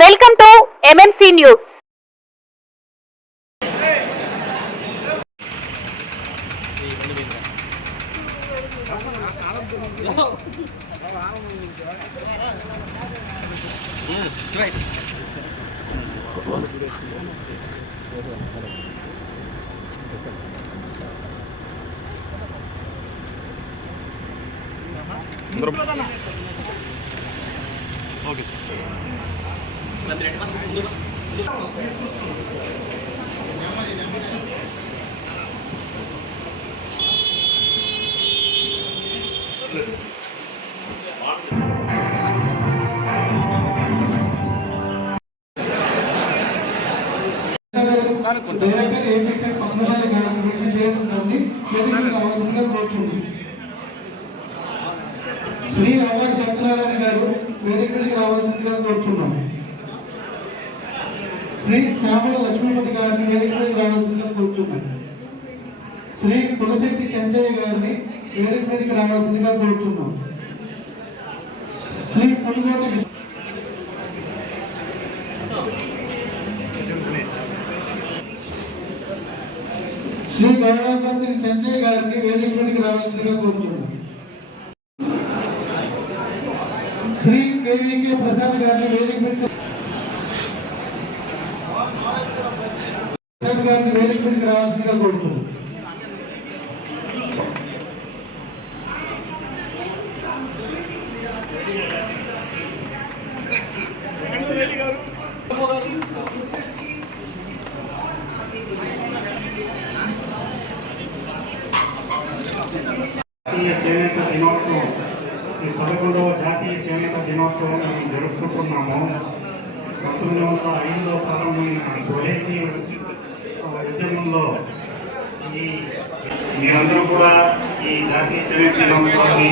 Welcome to MMC news. Okay director APC Padmashali corporation చేయడానికి కావాల్సిందిగా కోరుచుంది. Shri award Satyanarayana గారు వేదికకి రావాల్సిందిగా కోరుచున్నాం. శ్రీ శ్యామల లక్ష్మీపతి గారిని వేదికకి రావాల్సిందిగా కోరుచున్నాం. శ్రీ కులశెట్టి చెంచయ్య గారిని వేదిక మీదకి రావాల్సిందిగా కోరుచున్నాం. శ్రీ పులిగోటి శ్రీ గౌరవపతి చెంచయ్య గారిని వేదిక మీదకి రావాల్సిందిగా కోరుచున్నాం. శ్రీ కేవీకే ప్రసాద్ గారిని వేదిక మీదకి రావాల్సిందిగా కోరుచున్నాం. జాతీయ చేనేత దినోత్సవం, ఈ 11వ జాతీయ చేనేత దినోత్సవం మనం జరుపుకుంటున్నాము. 1905లో ప్రారంభమైన స్వదేశీ ఉద్యమంలో మీరందరూ కూడా ఈ జాతీయ చేనేత దినోత్సవాన్ని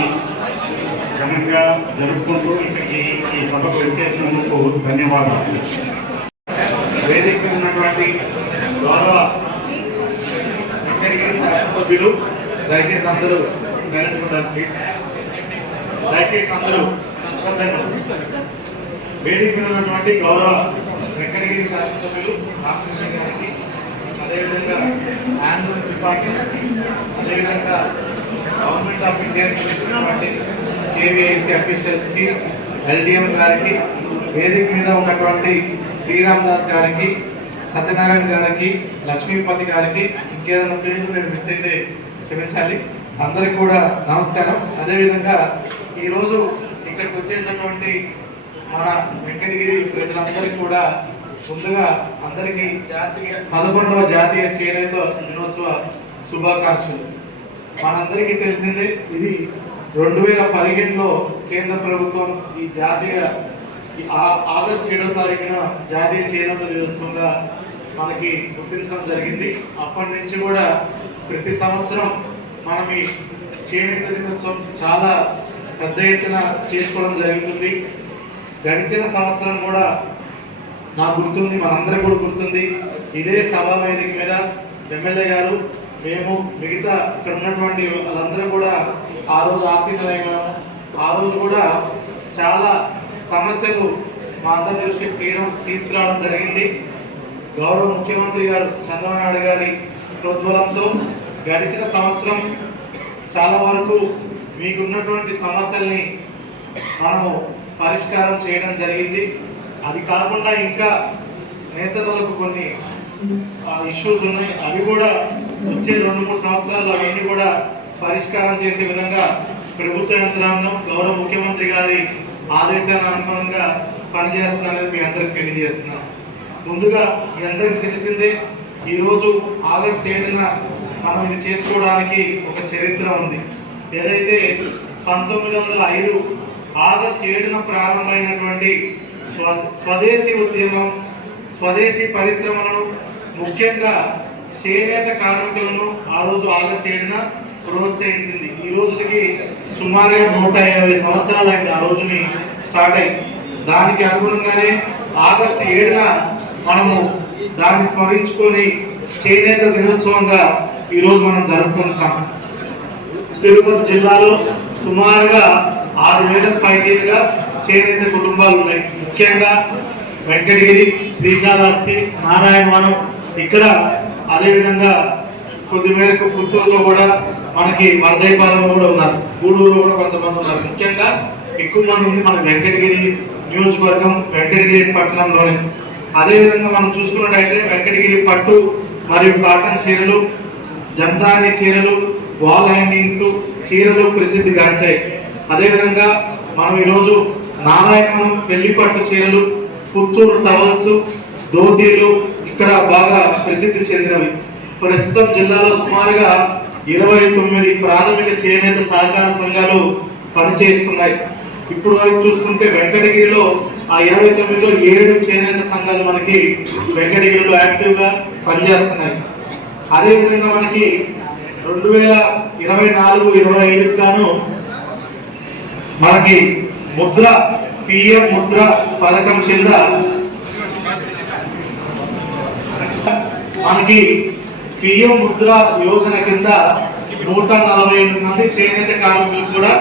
ఘనంగా జరుపుకుంటూ ఇక్కడికి ఈ సభకు వచ్చేసినందుకు ధన్యవాదాలు. వేదిక మీద ఉన్నటువంటి గౌరవ వెంకటగిరి శాసనసభ్యులు దయచేసి అందరూ సైలెంట్ ఉండాలి ప్లీజ్. దయచేసి అందరూ నిశ్శబ్దంగా. వేదిక మీద ఉన్నటువంటి గౌరవ వెంకటగిరి శాసనసభ్యులు రామకృష్ణ గారికి, అదేవిధంగా ఆంధ్రప్రదేశ్ డిపార్ట్మెంట్, అదేవిధంగా గవర్నమెంట్ ఆఫ్ ఇండియా ఉన్నటువంటి కేవీఐసీ అఫీషియల్స్కి, ఎల్డిఎం గారికి, వేదిక మీద ఉన్నటువంటి శ్రీరామ్ దాస్ గారికి, సత్యనారాయణ గారికి, లక్ష్మీపతి గారికి, ఇంకేదైనా పేరు నేను మిస్ అయితే క్షమించాలి. అందరికి కూడా నమస్కారం. అదేవిధంగా ఈరోజు ఇక్కడికి వచ్చేసినటువంటి మన వెంకటగిరి ప్రజలందరికీ కూడా ముందుగా అందరికీ 11వ జాతీయ చేనేత దినోత్సవ శుభాకాంక్షలు. మనందరికీ తెలిసిందే, ఇది 2015లో కేంద్ర ప్రభుత్వం ఈ ఆగస్టు 7వ తారీఖున జాతీయ చేనేత దినోత్సవంగా మనకి గుర్తించడం జరిగింది. అప్పటి నుంచి కూడా ప్రతి సంవత్సరం మనం ఈ చేనేత దినోత్సవం చాలా పెద్ద ఎత్తున చేసుకోవడం జరుగుతుంది. గడిచిన సంవత్సరం కూడా నాకు గుర్తుంది, మనందరికీ కూడా గుర్తుంది, ఇదే సభా వేదిక మీద ఎమ్మెల్యే గారు, మేము, మిగతా ఇక్కడ ఉన్నటువంటి వాళ్ళందరూ కూడా ఆ రోజు ఆసీనులైనాము. ఆ రోజు కూడా చాలా సమస్యలు మా అందరి దృష్టికి తీసుకురావడం జరిగింది. గౌరవ ముఖ్యమంత్రి గారు చంద్రబాబు నాయుడు గారి ప్రోద్బలంతో గడిచిన సంవత్సరం చాలా వరకు మీకున్నటువంటి సమస్యల్ని మనము పరిష్కారం చేయడం జరిగింది. అది కాకుండా ఇంకా నేతలకు కొన్ని ఇష్యూస్ ఉన్నాయి, అవి కూడా వచ్చే 2-3 సంవత్సరాల్లో అవన్నీ కూడా పరిష్కారం చేసే విధంగా ప్రభుత్వ యంత్రాంగం గౌరవ ముఖ్యమంత్రి గారి ఆదేశాల అనుగుణంగా పనిచేస్తుందనేది మీ అందరికి తెలియజేస్తున్నాం. ముందుగా మీ అందరికీ తెలిసిందే, ఈరోజు ఆగస్టు 7న మనం ఇది చేసుకోవడానికి ఒక చరిత్ర ఉంది. ఏదైతే 1905 ఆగస్టు 7న ప్రారంభమైనటువంటి స్వదేశీ ఉద్యమం, స్వదేశీ పరిశ్రమలను, ముఖ్యంగా చేనేత కార్మికులను ఆ రోజు ఆగస్టు 7న ప్రోత్సహించింది. ఈ రోజుకి సుమారుగా 150 సంవత్సరాలు అయింది ఆ రోజుని స్టార్ట్ అయింది. దానికి అనుగుణంగానే ఆగస్టు 7న మనము దాన్ని స్మరించుకొని చేనేత దినోత్సవంగా ఈరోజు మనం జరుపుకుంటున్నాం. తిరుపతి జిల్లాలో సుమారుగా 6,000కు పైచేలుగా చేనేత కుటుంబాలు ఉన్నాయి. ముఖ్యంగా వెంకటగిరి, శ్రీకాళహస్తి, నారాయణవనం, ఇక్కడ అదేవిధంగా కొద్ది మేరకు పుత్తూరులో కూడా మనకి వరదైపాలెంలో కూడా ఉన్నారు, గూడూరులో కూడా కొంతమంది ఉన్నారు. ముఖ్యంగా ఎక్కువ మంది ఉంది మన వెంకటగిరి నియోజకవర్గం, వెంకటగిరి పట్టణంలోనే. అదేవిధంగా మనం చూసుకున్నట్టయితే వెంకటగిరి పట్టు మరియు కాటన్ చీరలు, జందాని చీరలు, వాల్ హ్యాంగింగ్స్ చీరలు ప్రసిద్ధి గాంచాయి. అదేవిధంగా మనం ఈరోజు నారాయణవనం పెళ్లి పట్టు చీరలు, పుత్తూరు టవల్స్, ధోతీలు ఇక్కడ బాగా ప్రసిద్ధి చెందినవి. ప్రస్తుతం జిల్లాలో సుమారుగా 29 ప్రాథమిక చేనేత సహకార సంఘాలు పనిచేస్తున్నాయి. ఇప్పుడు వరకు చూసుకుంటే వెంకటగిరిలో ఆ 29లో 7 చేనేత సంఘాలు మనకి వెంకటగిరిలో యాక్టివ్గా పనిచేస్తున్నాయి. అదేవిధంగా మనకి 2024-25 గాను మనకి ముద్ర పిఎం ముద్ర పథకం కింద మనకి పిఎం ముద్ర యోజన కింద 148 మంది చేనేత కార్మికులకు కూడా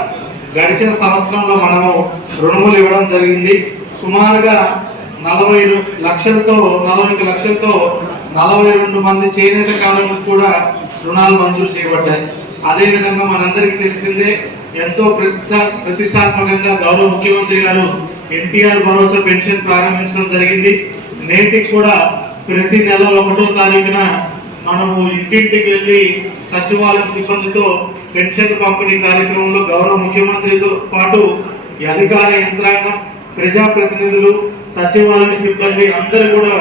గడిచిన సంవత్సరంలో మనము రుణములు ఇవ్వడం జరిగింది. సుమారుగా 41 లక్షలతో 42 మంది చేనేత కార్మికులకు కూడా రుణాలు మంజూరు చేయబడ్డాయి. అదేవిధంగా మనందరికీ తెలిసిందే, ఎంతో ప్రతిష్టాత్మకంగా గౌరవ ముఖ్యమంత్రి గారు ఎన్టీఆర్ భరోసా పెన్షన్ ప్రారంభించడం జరిగింది. నేటికి కూడా ప్రతి నెల 1వ తారీఖున మనము ఇంటింటికి వెళ్ళి సచివాలయం సిబ్బందితో పెన్షన్ పంపిణీ కార్యక్రమంలో గౌరవ ముఖ్యమంత్రితో పాటు అధికార యంత్రాంగం, ప్రజాప్రతినిధులు, సచివాలయ సిబ్బంది అందరూ కూడా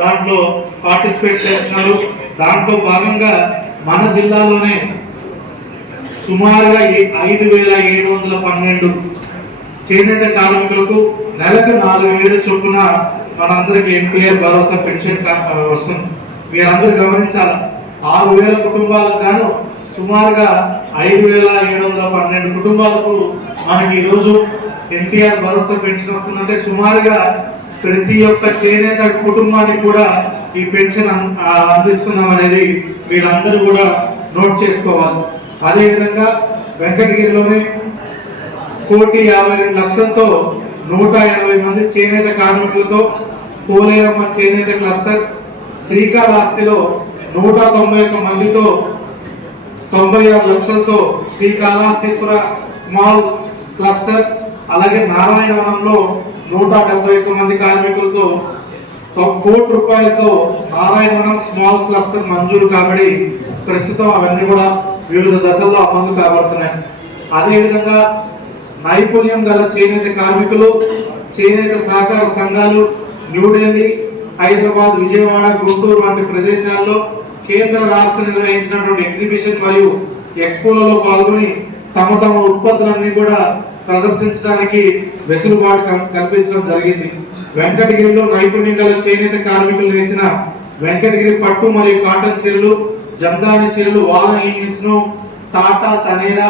దాంట్లో పార్టిసిపేట్ చేస్తున్నారు. దాంట్లో భాగంగా మన జిల్లాలోనే సుమారుగా 5712 చేనేత కార్మికులకు నెలకు 4000 చొప్పున మనందరికి ఎన్టీఆర్ భరోసా పెన్షన్ వస్తుంది. మీరందరూ గమనించాలి, 6000 కుటుంబాలకు గాను సుమారుగా 5712 కుటుంబాలకు మనకి ఈరోజు ఎన్టీఆర్ భరోసా పెన్షన్ వస్తుందంటే సుమారుగా ప్రతి ఒక్క చేనేత కుటుంబానికి కూడా ఈ పెన్షన్ అందిస్తున్నాం అనేది మీరందరూ కూడా నోట్ చేసుకోవాలి. అదేవిధంగా వెంకటగిరిలోనే 1,52,00,000తో 180 మంది చేనేత కార్మికులతో పోలేరమ్మ చేనేత క్లస్టర్, శ్రీకాళహస్తిలో 191 మందితో 96 లక్షలతో శ్రీకాళహస్తీశ్వర స్మాల్ క్లస్టర్, అలాగే నారాయణవనంలో 171 మంది కార్మికులతో 1 కోటి రూపాయలతో నారాయణవనం స్మాల్ క్లస్టర్ మంజూరు కాబడి ప్రస్తుతం అవన్నీ కూడా వివిధ దశల్లో అమలు కాబడుతున్నాయి. అదేవిధంగా నైపుణ్యం గల చేనేత కార్మికులు, చేనేత సహకార సంఘాలు న్యూఢిల్లీ, హైదరాబాద్, విజయవాడ, గుంటూరు వంటి ప్రదేశాల్లో కేంద్ర రాష్ట్ర నిర్వహించినటువంటి ఎగ్జిబిషన్ మరియు ఎక్స్పోలలో పాల్గొని తమ ఉత్పత్తులన్నీ కూడా ప్రదర్శించడానికి వెసులుబాటు కల్పించడం జరిగింది. వెంకటగిరిలో నైపుణ్యం గల చేనేత కార్మికులు వేసిన వెంకటగిరి పట్టు మరియు కాటన్ చీరలు, జందాని చీరలు, వాల్ హ్యాంగింగ్స్ ను టాటా, తనేరా,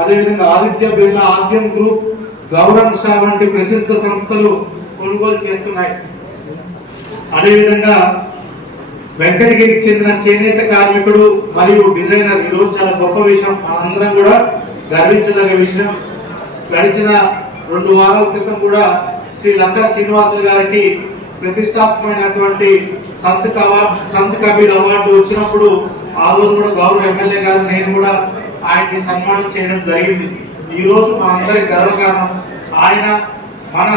అదేవిధంగా ఆదిత్య బిర్లా, ఆద్యం గ్రూప్, గౌరవ్ షా వంటి ప్రసిద్ధ సంస్థలు కొనుగోలు చేస్తున్నాయి. అదేవిధంగా వెంకటగిరికి చెందిన చేనేత కార్మికుడు మరియు డిజైనర్ ఈరోజు చాలా గొప్ప విషయం, మనందరం కూడా గర్వించదగ్గ విషయం. గడిచిన 2 వారాల క్రితం కూడా శ్రీ లంకా శ్రీనివాసులు గారికి ప్రతిష్టాత్మకమైనటువంటి సంత్ కబీర్ అవార్డు వచ్చినప్పుడు ఆ రోజు కూడా గౌరవ ఎమ్మెల్యే గారు నేను కూడా ఆయన్ని సన్మానం చేయడం జరిగింది. ఈ రోజు మా అందరి గర్వకారణం. ఆయన మన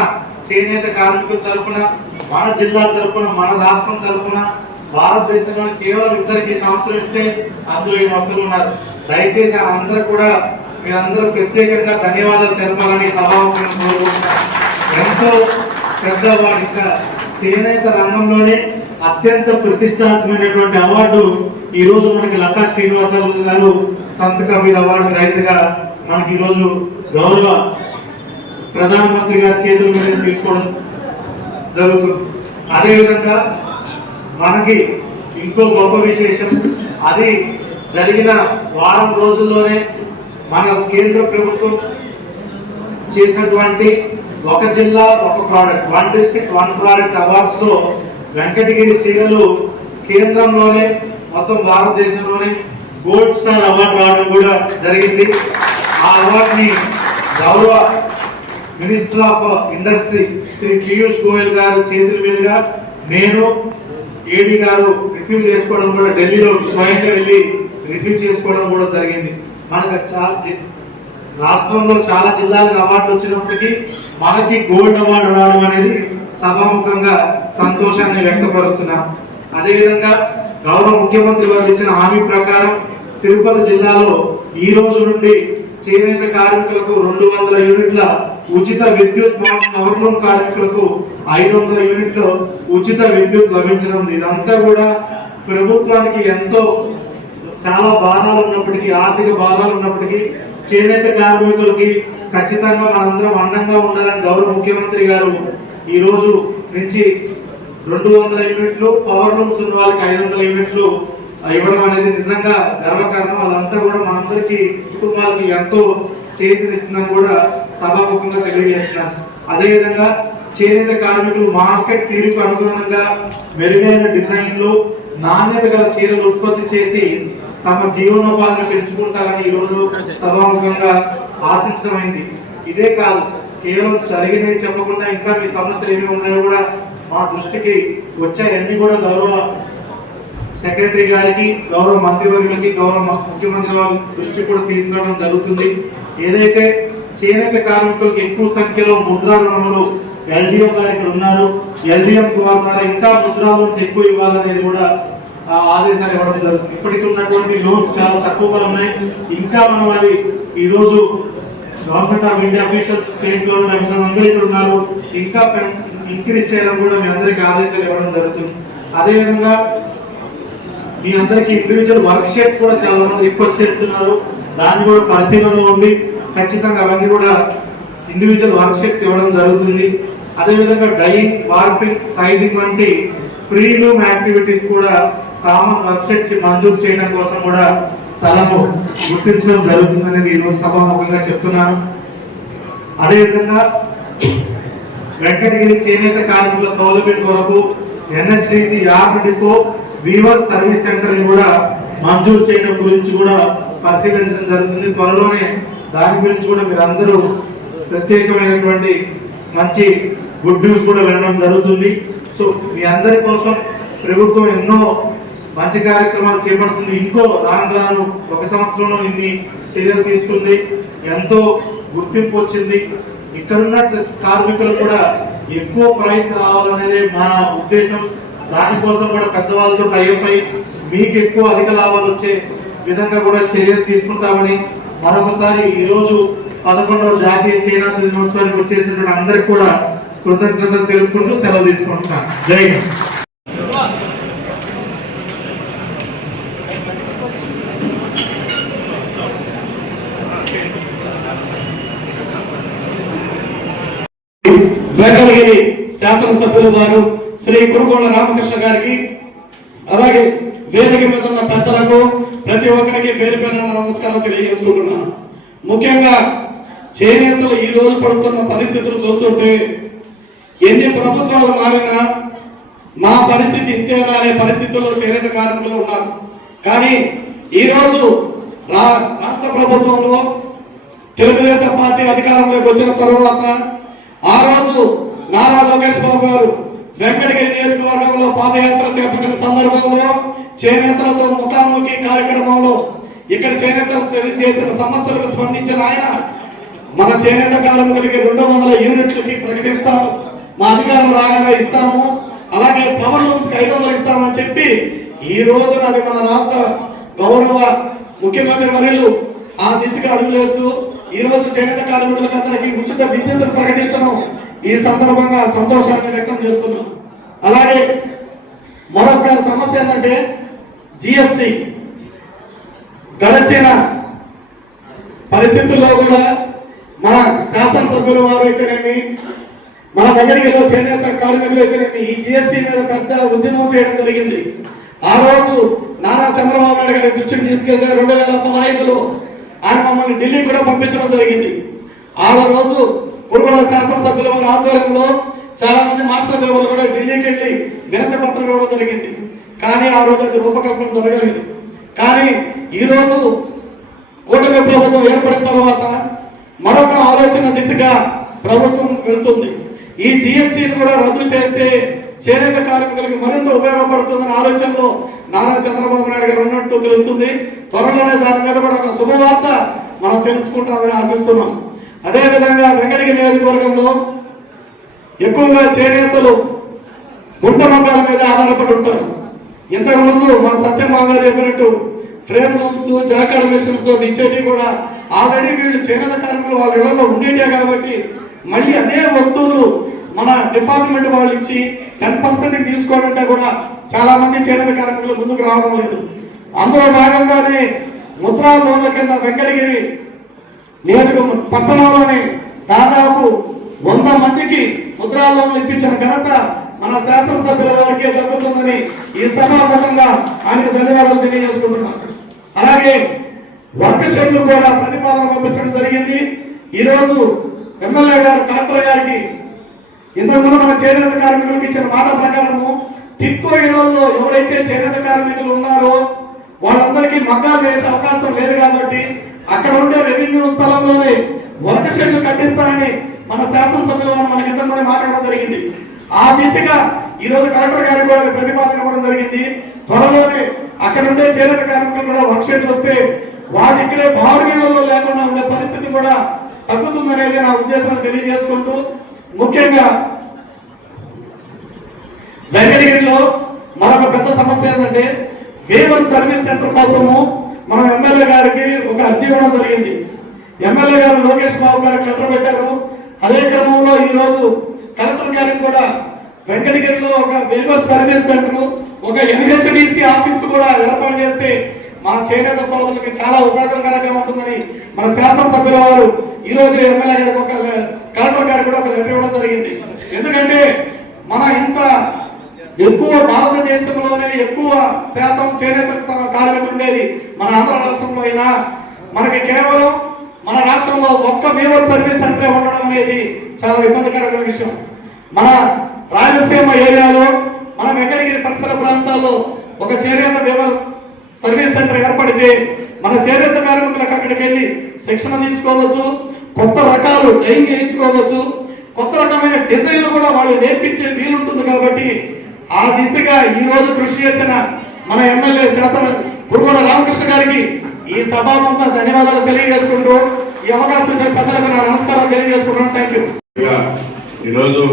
చేనేత కార్మికుల తరపున, మన జిల్లా తరపున, మన రాష్ట్రం తరపున, భారతదేశంలో కేవలం 2 సంవత్సరం ఇస్తే అందులో ఈయన ఒక్కరు ఉన్నారు. దయచేసి అందరూ కూడా మీరందరూ ప్రత్యేకంగా ధన్యవాదాలు తెలపాలని సభాముఖంగా కోరుకుంటున్నాను. ఎంతో పెద్ద అవార్డు, ఇంకా చేనేత రంగంలోనే అత్యంత ప్రతిష్టాత్మకమైనటువంటి అవార్డు ఈ రోజు మనకి లతా శ్రీనివాసరావు గారు సంత్ కబీర్ అవార్డు గ్రహీతగా మనకి ఈరోజు గౌరవ ప్రధానమంత్రి గారి చేతుల మీద తీసుకోవడం జరుగుతుంది. అదేవిధంగా మనకి ఇంకో గొప్ప విశేషం, అది జరిగిన వారం రోజుల్లోనే మన కేంద్ర ప్రభుత్వం చేసినటువంటి ఒక జిల్లా ఒక ప్రోడక్ట్, 1 డిస్ట్రిక్ట్ 1 ప్రోడక్ట్ అవార్డ్స్ లో వెంకటగిరి చీరలు కేంద్రంలోనే మొత్తం భారతదేశంలోనే గోల్డ్ స్టార్ అవార్డు రావడం కూడా జరిగింది. ఆ అవార్డుని గౌరవ minister of industry Shri Piyush Goyal garu చేతుల మీదుగా నేను ఏడీ గారు రిసీవ్ చేసుకోవడం కూడా ఢిల్లీలో స్వయంగా వెళ్ళి రిసీవ్ చేసుకోవడం కూడా జరిగింది. మనకు రాష్ట్రంలో చాలా జిల్లాలకు అవార్డులు వచ్చినప్పటికీ మనకి గోల్డ్ అవార్డు రావడం అనేది సభాముఖంగా సంతోషాన్ని వ్యక్తపరుస్తున్నాం. అదేవిధంగా గౌరవ ముఖ్యమంత్రి గారు ఇచ్చిన హామీ ప్రకారం తిరుపతి జిల్లాలో ఈ రోజు నుండి చేనేత కార్మికులకు 200 యూనిట్ల ఉచిత విద్యుత్, పవర్లూమ్ కార్మికులకు 500 యూనిట్ల ఉచిత విద్యుత్ లభించనుంది. ఇదంతా కూడా ప్రభుత్వానికి ఎంతో చాలా భారాలు ఉన్నప్పటికీ, ఆర్థిక భారాలు ఉన్నప్పటికీ చేనేత కార్మికులకి ఖచ్చితంగా మనందరం అండంగా ఉండాలని గౌరవ ముఖ్యమంత్రి గారు ఈ రోజు నుంచి 200 యూనిట్లు, పవర్ లూమ్స్ ఉన్న వాళ్ళకి 500 యూనిట్లు ఇవ్వడం అనేది నిజంగా గర్వకారణం. వాళ్ళంతా కూడా మనందరికీ కుటుంబాలకి ఎంతో చేతినిస్తుందని కూడా సభాముఖంగా తెలియజేస్తున్నాను. అదేవిధంగా చేనేత కార్మికులు మార్కెట్ తీరుకు అనుగుణంగా మెరుగైన డిజైన్లు, నాణ్యత గల చీరలు ఉత్పత్తి చేసి తమ జీవనోపాధిని పెంచుకుంటారని ఈరోజు సభాముఖంగా ఆశించడమైంది. ఇదే కాదు, కేవలం జరిగినవి చెప్పకుండా ఇంకా మీ సమస్యలు ఏమి ఉన్నాయో కూడా మా దృష్టికి వచ్చాయన్నీ కూడా గౌరవ సెక్రటరీ గారికి, గౌరవ మంత్రివర్యులకి, గౌరవ ముఖ్యమంత్రి వారి దృష్టికి కూడా తీసుకురావడం జరుగుతుంది. ఏదైతే చేనేత కార్మికులకు ఎక్కువ సంఖ్యలో ముద్రా రుణములు ఎల్డిఎం గారు ఇక్కడ ఉన్నారు, ఎల్డిఎం ద్వారా ఇంకా ముద్రా లోన్స్ ఎక్కువ ఇవ్వాలనేది కూడా ఆదేశాలు ఇవ్వడం జరుగుతుంది. ఇప్పటికీ ఉన్నటువంటి లోన్స్ చాలా తక్కువగా ఉన్నాయి. ఇంకా మనం అది ఈరోజు government of India officials, state government officials అందరూ ఇక్కడ ఉన్నారు, ఇంకా ఇంక్రీజ్ చేయడం కూడా మీ అందరికీ ఆదేశాలు ఇవ్వడం జరుగుతుంది. అదేవిధంగా మీ అందరికీ ఇండివిజువల్ వర్క్ షీట్స్ కూడా చాలా మంది రిక్వెస్ట్ చేస్తున్నారు. దాన్ని కూడా పరిశీలనలో ఉండి ఖచ్చితంగా అవన్నీ కూడా ఇండివిజువల్ వర్క్ షీట్స్ ఇవ్వడం జరుగుతుంది. అదేవిధంగా డైయింగ్, వార్పింగ్, సైజింగ్ వంటి ప్రీలూమ్ యాక్టివిటీస్ కూడా కామన్ వర్క్ షీట్ మంజూరు చేయడం కోసం కూడా స్థలము గుర్తించడం జరుగుతుందనేది ఈరోజు సభాముఖంగా చెప్తున్నాను. అదేవిధంగా వెంకటగిరి చేనేత కార్మికుల సౌలభ్యం కొరకు NHDC yard depot, weavers service centre కూడా మంజూరు చేయడం గురించి కూడా పరిశీలించడం జరుగుతుంది. త్వరలోనే దాని గురించి కూడా మీరు అందరూ ప్రత్యేకమైనటువంటి మంచి గుడ్ న్యూస్ కూడా వినడం జరుగుతుంది. సో మీ అందరి కోసం ప్రభుత్వం ఎన్నో మంచి కార్యక్రమాలు చేపడుతుంది. ఇంకో రాను ఒక సంవత్సరంలో ఇన్ని చర్యలు తీసుకుంది, ఎంతో గుర్తింపు వచ్చింది. ఇక్కడున్న కార్మికులు కూడా ఎక్కువ ప్రైస్ రావాలనేదే మా ఉద్దేశం. దానికోసం కూడా పెద్దవాళ్ళతో టైఅప్ అయి మీకు ఎక్కువ అధిక లాభాలు వచ్చే విధంగా కూడా చర్యలు తీసుకుంటామని మరొకసారి ఈరోజు 11వ జాతీయ చేనేత దినోత్సవానికి వచ్చేసినటువంటి అందరికి కూడా కృతజ్ఞతలు తెలుపుకుంటూ సెలవు తీసుకుంటున్నాను. జై హింద్. వెంకటగిరి శాసనసభ్యులు వారు శ్రీ కురుకొండ రామకృష్ణ గారికి, అలాగే వేదిక మీద ఉన్న పెద్దలకు ప్రతి ఒక్కరికి పేరు పేరున నమస్కారం తెలియజేసుకుంటున్నాను. ముఖ్యంగా చేనేతలు ఈ రోజు పడుతున్న పరిస్థితులు చూస్తుంటే ఎన్ని ప్రభుత్వాలు మారినా మా పరిస్థితి ఇంతేనా అనే పరిస్థితుల్లో చేనేత కార్మికులు ఉన్నారు. కానీ ఈరోజు రాష్ట్ర ప్రభుత్వంలో తెలుగుదేశం పార్టీ అధికారంలోకి వచ్చిన తరువాత ఆ రోజు నారా లోకేష్ బాబు గారు వెంకటగిరి నియోజకవర్గంలో పాదయాత్ర చేపట్టిన సందర్భంలో చేనేతలతో ముఖాముఖి కార్యక్రమంలో ఇక్కడ చేనేతలు తెలియజేసిన సమస్యలకు స్పందించిన ఆయన మన చేనేత కార్మికులకి 200 యూనిట్లకి ప్రకటిస్తాము, మా అధికారం రాగానే ఇస్తాము, అలాగే పవర్ లూమ్స్ 500 ఇస్తామని చెప్పి ఈ రోజున అది మన రాష్ట్ర గౌరవ ముఖ్యమంత్రి వర్యులు ఆ దిశగా అడుగులేస్తూ ఈ రోజు చేనేత కార్మికులకు అందరికీ ఉచిత విద్యుత్ ప్రకటించడం ఈ సందర్భంగా సంతోషాన్ని వ్యక్తం చేస్తున్నాం. అలాగే మరొక సమస్య ఏంటంటే జిఎస్టి. గడిచిన పరిస్థితుల్లో కూడా మన శాసనసభ్యుల వారు అయితేనేమి, మన వెంకటగిరిలో చేనేత కార్మికులు అయితేనేమి ఈ జిఎస్టి మీద పెద్ద ఉద్యమం చేయడం జరిగింది. ఆ రోజు నారా చంద్రబాబు నాయుడు గారి దృష్టికి తీసుకెళ్తే 2015లో ఆయన మమ్మల్ని ఢిల్లీ కూడా పంపించడం జరిగింది. ఆ రోజు కురుకొండ శాసనసభ్యుల వారి ఆధ్వర్యంలో చాలా మంది మాస్టర్ దేవుళ్ళు కూడా ఢిల్లీకి వెళ్ళి వినతి పత్రం ఇవ్వడం జరిగింది. కానీ ఆ రోజు అది రూపకల్పన జరగలేదు. కానీ ఈరోజు కూటమి ప్రభుత్వం ఏర్పడిన తర్వాత మరొక ఆలోచన దిశగా ప్రభుత్వం వెళ్తుంది. ఈ జిఎస్టీని కూడా రద్దు చేస్తే చేనేత కార్మికులకు మరింత ఉపయోగపడుతుందనే ఆలోచనలో నారా చంద్రబాబు నాయుడు గారు ఉన్నట్టు తెలుస్తుంది. త్వరలోనే దాని మీద కూడా ఒక శుభవార్త మనం తెలుసుకుంటామని ఆశిస్తున్నాం. అదేవిధంగా వెంకటగిరి నియోజకవర్గంలో ఎక్కువగా చేనేతలు గుంట మొక్కల మీద ఆధారపడి ఉంటారు. ఇంతకు ముందు మా సత్యమామ గారు చెప్పినట్టు ఫ్రేమ్ లూమ్స్, జాకాడ మిషన్స్ ఇచ్చేటివి కూడా ఆల్రెడీ వీళ్ళు చేనేత కార్మికులు వాళ్ళ ఇళ్లలో ఉండేటే కాబట్టి మళ్ళీ అదే వస్తువులు మన డిపార్ట్మెంట్ వాళ్ళు ఇచ్చి 10% తీసుకోవాలంటే కూడా చాలా మంది చేనేత కార్మికులు ముందుకు రావడం లేదు. అందులో భాగంగానే ముద్రా లోన్ల కింద వెంకటగిరి నియోజకవర్గం పట్టణంలోని దాదాపు 100 మందికి ముద్రా లోన్లు ఇప్పించిన ఘనత మన శాసనసభ్యుల వారికి దక్కుతుందని ఈ సభాముఖంగా ఆయనకు ధన్యవాదాలు తెలియజేసుకుంటున్నాం. అలాగే వర్క్ షెడ్లు కూడా ప్రతిపాదన పంపించడం జరిగింది. ఈరోజు ఎమ్మెల్యే గారు కలెక్టర్ గారికి ఇంతకుముందు మన చేనేత కార్మికులకు ఇచ్చిన మాట ప్రకారము టిక్కో ఇళ్లలో ఎవరైతే చేనేత కార్మికులు ఉన్నారో వాళ్ళందరికీ మగ్గాలు వేసే అవకాశం లేదు కాబట్టి అక్కడ ఉండే రెవెన్యూ స్థలంలోనే వర్క్ షెడ్లు కట్టిస్తారని మన శాసనసభ్యుల వారు మనకి ఇంతకుముందు మాట్లాడడం జరిగింది. ఆ దిశగా ఈ రోజు కలెక్టర్ గారికి కూడా ప్రతిపాదన ఇవ్వడం జరిగింది. త్వరలోనే అక్కడ ఉండే చేనేత కార్మికులు కూడా వర్క్ షెడ్లు వస్తే వాళ్ళు ఇక్కడే బారుగిళ్లలో లేకుండా ఉండే పరిస్థితి కూడా తగ్గుతుందనేది నా ఉద్దేశాన్ని తెలియజేసుకుంటూ, ముఖ్యంగా వెంకటగిరిలో మరొక పెద్ద సమస్య ఏంటంటే వేవర్ సర్వీస్ సెంటర్ కోసము మనం ఎమ్మెల్యే గారికి ఒక అర్జీ ఇవ్వడం జరిగింది. ఎమ్మెల్యే గారు లోకేష్ బాబు గారికి లెటర్ పెట్టారు. అదే క్రమంలో ఈ రోజు కలెక్టర్ గారికి కూడా వెంకటగిరిలో ఒక వేవర్ సర్వీస్ సెంటర్, ఒక ఎన్హెచ్డిసి ఆఫీసు కూడా ఏర్పాటు చేస్తే మా చేనేత సోదరులకి చాలా ఉపయోగకరంగా ఉంటుందని మన శాసనసభ్యుల వారు ఈ రోజు ఎమ్మెల్యే గారికి ఒక కలెక్టర్ గారికి కూడా ఒక లెటర్ ఇవ్వడం జరిగింది. ఎందుకంటే మన ఇంత ఎక్కువ భారతదేశంలోనే ఎక్కువ శాతం చేనేత కార్మికులు ఉండేది మన ఆంధ్ర రాష్ట్రంలో అయినా మనకి కేవలం మన రాష్ట్రంలో ఒక్క వేవర్ సర్వీస్ సెంటర్ ఉండడం అనేది చాలా ఇబ్బందికరమైన విషయం. మన రాయలసీమ ఏరియాలో మన వెంకటగిరి పరిసర ప్రాంతాల్లో ఒక చేనేత వేవర్ సర్వీస్ సెంటర్ ఏర్పడితే మన చేనేత కార్మికులకు అక్కడికి వెళ్ళి శిక్షణ తీసుకోవచ్చు, కొత్త రకాలు డైయింగ్ చేయించుకోవచ్చు, కొత్త రకమైన డిజైన్లు కూడా వాళ్ళు నేర్పించే వీలుంటుంది. కాబట్టి ఆ దిశగా ఈ రోజు కృషి చేసిన మన ఎమ్మెల్యే శాసన కురుగోడ రామకృష్ణ గారికి ఈ సభాముఖంగా ధన్యవాదాలు తెలియజేసుకుంటూ ఈ అవకాశం ఇచ్చిన పెద్దలకు నా నమస్కారం తెలియజేసుకుంటున్నాను. Thank you. ఈరోజు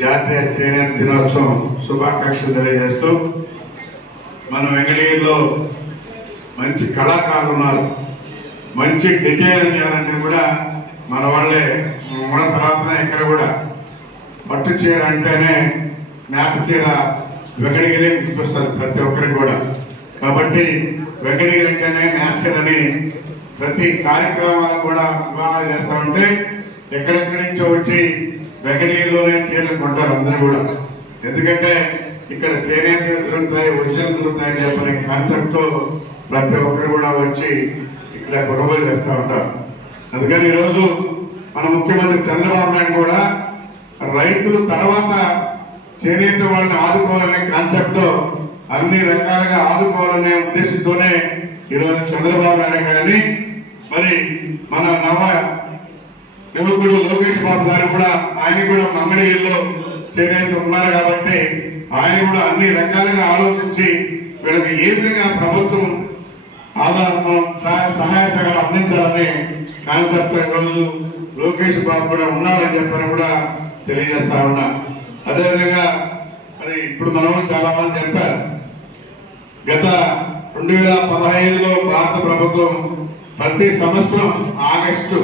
జాతీయ చేనేత దినోత్సవం శుభాకాంక్షలు తెలియజేస్తూ, మన వెంకటగిరిలో మంచి కళాకారులు ఉన్నారు. మంచి డిజైన్ చేయాలంటే కూడా మన వాళ్ళే మన తర్వాతనే ఇక్కడ కూడా పట్టు చీర అంటేనే నేత చీర వెంకటగిరి గుర్తొస్తారు ప్రతి ఒక్కరికి కూడా. కాబట్టి వెంకటగిరి అంటేనే నేచర్ అని ప్రతి కార్యక్రమాలకు కూడా వివాహ చేస్తామంటే ఎక్కడెక్కడి నుంచో వచ్చి వెంకటగిరిలోనే చీరలు కొంటారు అందరూ కూడా. ఎందుకంటే ఇక్కడ చేనేత దొరుకుతాయి, ఒరిజినల్ దొరుకుతాయని చెప్పిన కాన్సెప్ట్తో ప్రతి ఒక్కరు కూడా వచ్చి ఇక్కడ కొనుగోలు చేస్తూ ఉంటారు. అందుకని ఈరోజు మన ముఖ్యమంత్రి చంద్రబాబు నాయుడు కూడా రైతులు తర్వాత చేనేత వాళ్ళని ఆదుకోవాలనే కాన్సెప్ట్తో అన్ని రకాలుగా ఆదుకోవాలనే ఉద్దేశంతోనే ఈరోజు చంద్రబాబు నాయుడు గారిని మరి మన నవ యువకుడు లోకేష్ బాబు గారు కూడా ఆయన కూడా మంగళగిరిలో చేనేత ఉన్నారు కాబట్టి ఆయన కూడా అన్ని రకాలుగా ఆలోచించి వీళ్ళకి ఏ విధంగా ప్రభుత్వం సహాయ సహకారాలు అందించాలని కాన్సెప్ట్ ఈరోజు లోకేష్ బాబు కూడా ఉన్నారని చెప్పని కూడా తెలియజేస్తా ఉన్నా. అదేవిధంగా మరి ఇప్పుడు మనం చాలా మంది చెప్పారు, గత 2015లో భారత ప్రభుత్వం ప్రతి సంవత్సరం ఆగస్టు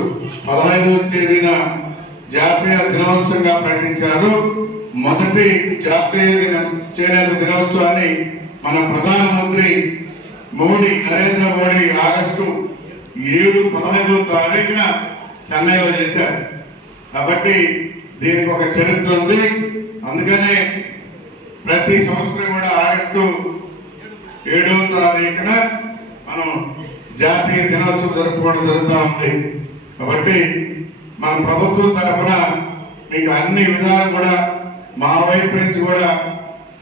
15వ తేదీన జాతీయ దినోత్సవంగా ప్రకటించారు. మొదటి జాతీయ చేనేత దినోత్సవాన్ని మన ప్రధానమంత్రి నరేంద్ర మోడీ ఆగస్టు 15వ తారీఖున చెన్నైలో చేశారు. కాబట్టి దీనికి ఒక చరిత్ర ఉంది. అందుకనే ప్రతి సంవత్సరం కూడా ఆగస్టు 7వ తారీఖున మనం జాతీయ దినోత్సవం జరుపుకోవడం జరుగుతూ ఉంది. కాబట్టి మన ప్రభుత్వం తరఫున మీకు అన్ని విధాలు కూడా మా వైపు నుంచి కూడా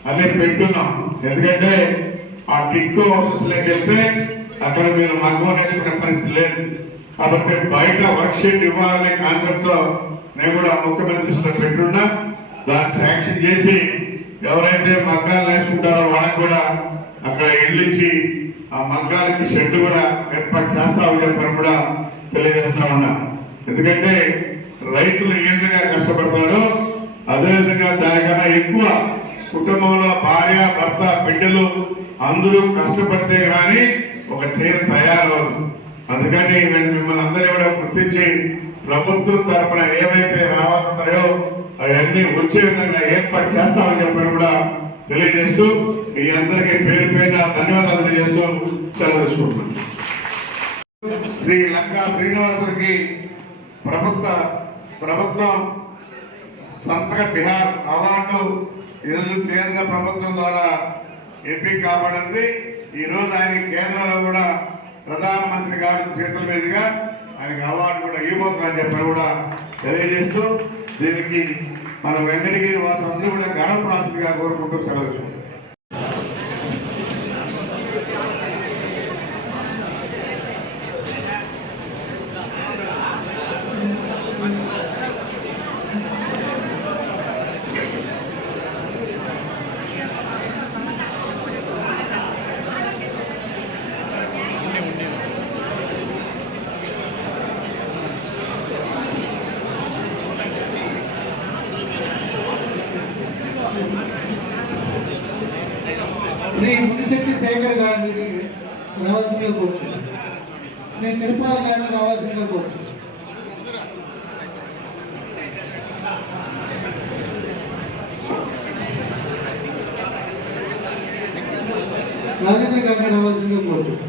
అన్ని పెట్టున్నాం. ఎందుకంటే ఆ టిక్కో హౌసెస్లోకి వెళ్తే అక్కడ మీరు మగ్గం నేర్చుకునే పరిస్థితి లేదు. కాబట్టి బయట వర్క్ షీట్ ఇవ్వాలనే కాన్సెప్ట్ తో నేను కూడా ముఖ్యమంత్రి దృష్టిలో పెట్టున్నా. దాన్ని శాంక్షన్ చేసి ఎవరైతే మగ్గాలు నేర్చుకుంటారో వాళ్ళకి కూడా అక్కడ ఇల్లు ఇచ్చి ఆ మగ్గాలకి షెడ్లు కూడా ఏర్పాటు చేస్తామని చెప్పని కూడా తెలియజేస్తా ఉన్నా. ఎందుకంటే రైతులు ఏ విధంగా కష్టపడతారో అదేవిధంగా దానికన్నా ఎక్కువ కుటుంబంలో భార్య భర్త బిడ్డలు అందరూ కష్టపడితే కానీ ఒక చీర తయారవదు. అందుకని మిమ్మల్ని అందరూ కూడా గుర్తించి ప్రభుత్వం తరఫున ఏవైతే రావాల్సి ఉంటాయో అవన్నీ వచ్చే విధంగా ఏర్పాటు చేస్తామని చెప్పని కూడా తెలియజేస్తూ మీ అందరికీ పేరు పేరున ధన్యవాదాలు తెలియజేస్తూ సెలవు తీసుకుంటున్నాను. శ్రీ లంకా శ్రీనివాసుడికి ప్రభుత్వం సంతక బిహార్ అవార్డు ఈరోజు కేంద్ర ప్రభుత్వం ద్వారా ఎంపిక కాబడింది. ఈరోజు ఆయన కేంద్రంలో కూడా ప్రధానమంత్రి గారి చేతుల మీదుగా ఆయనకి అవార్డు కూడా ఇవ్వబోతుందని చెప్పని కూడా తెలియజేస్తూ దీనికి మన వెంకటగిరి వాసులందరూ కూడా గణపరాశిగా కోరుకుంటూ సెలవు. శ్రీ మునిశెట్టి శేఖర్ గారిని రావాల్సిందిగా కోరుచున్నాను. శ్రీ తిరుపాల గారిని రావాల్సిందిగా కోరుచున్నాను. రాజేంద్ర గారిని రావాల్సిందిగా కోరుచున్నాను.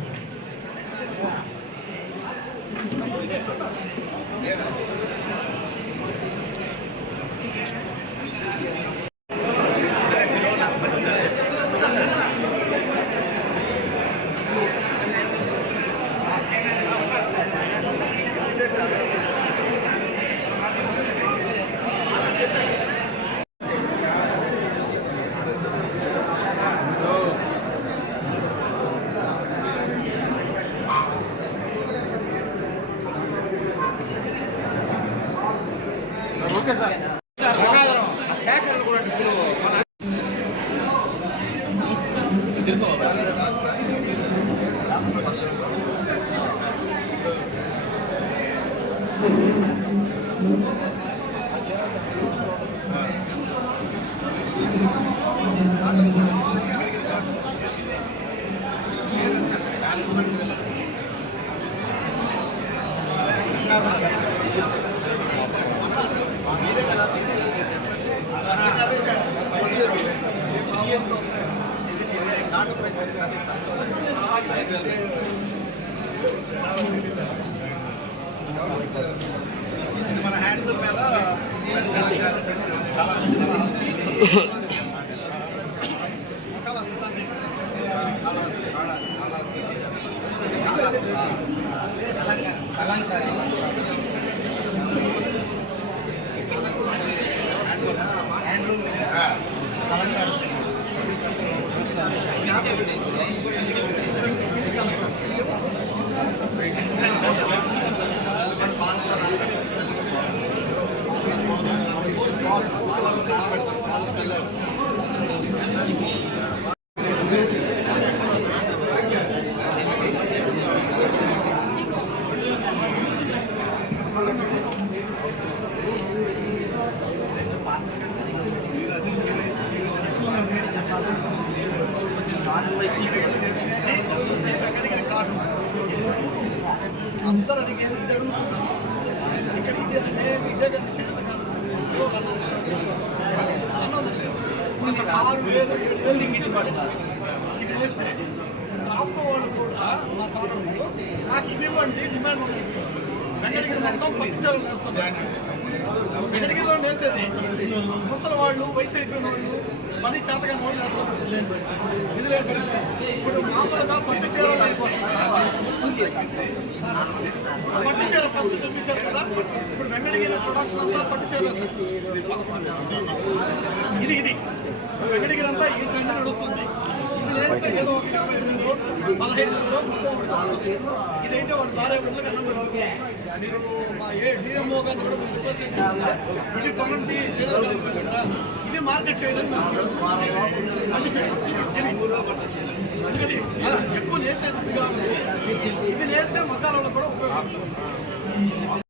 మన హ్యాండ్ల మీద అందరూ అడిగేది ఇది అడుగుతున్నారు. ఇక్కడ ఇదే ఇదే ఒక 6,000 7,000 ఇంగిటి పడుతున్నారు. ఇక్కడ వేస్తే ఆఫ్కో వాళ్ళు కూడా మా సార్ నాకు ఇవి ఇవ్వండి డిమాండ్ ఉంది. వెంకటగిరి మొత్తం పట్టుచీరలు వేస్తున్నారు. వెంకటగిరిలో వేసేది ముసలి వాళ్ళు వయసు అయిపోయిన వాళ్ళు పని చేతగాని వాళ్ళు వేస్తారు. ఇది లేదు పరిస్థితి. ఇప్పుడు మామూలుగా పట్టు చీరలు పట్టు చీర ఫస్ట్ చూపించారు కదా. ఇప్పుడు వెంకటగిరి ప్రొడక్షన్ అంతా పట్టు చీరలు వేస్తారు. ఇది వెంకటగిరి అంతా ఈ ట్రెండ్ నడుస్తుంది. ఇది నేస్తే ఏదో ఒక 25,000 15,000 మొత్తం ఒకటి వస్తుంది. ఇదైతే వాడు భార్య బిడ్డలకు అన్నం పెడుతుంది. మీరు మా డిఎంఓ గారిని కూడా మీరు రిక్వెస్ట్ చేయాలంటే ఇది కొనండి చేయడం కదా, ఇది మార్కెట్ చేయడం ఎక్కువ నేసేది కాబట్టి ఇది నేస్తే మగ్గాలలో కూడా ఉపయోగపడుతుంది.